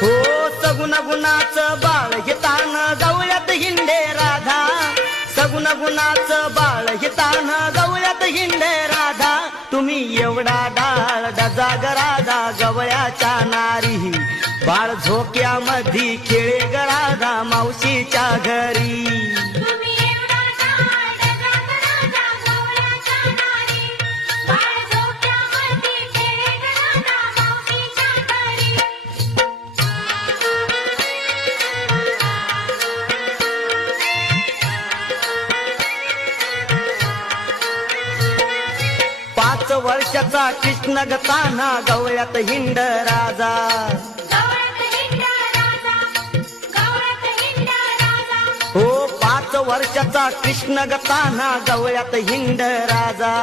हो सगुण गुणाचं बाळ हितान गवळ्यात हिंडे राधा, सगुण गुणाचं बाळ हितान गवळ्यात हिंडे राधा. तुम्ही एवढा डाळ डजा ग राधा गवळ्याच्या नारी, बाळ झोक्यामध्ये खेळे ग राधा मावशीच्या घरी. तुम्ही एवढा डाळ डजा ग राधा गवळ्याच्या नारी, बाळ झोक्यामध्ये खेळे ग राधा मावशीच्या घरी. पाच वर्षाचा कृष्ण गताना गवळ्यात हिंड राजा, गवळ्यात हिंडा राजा, गवळ्यात हिंडा राजा. हो 5 वर्षाचा कृष्ण गताना गवळ्यात हिंड राजा.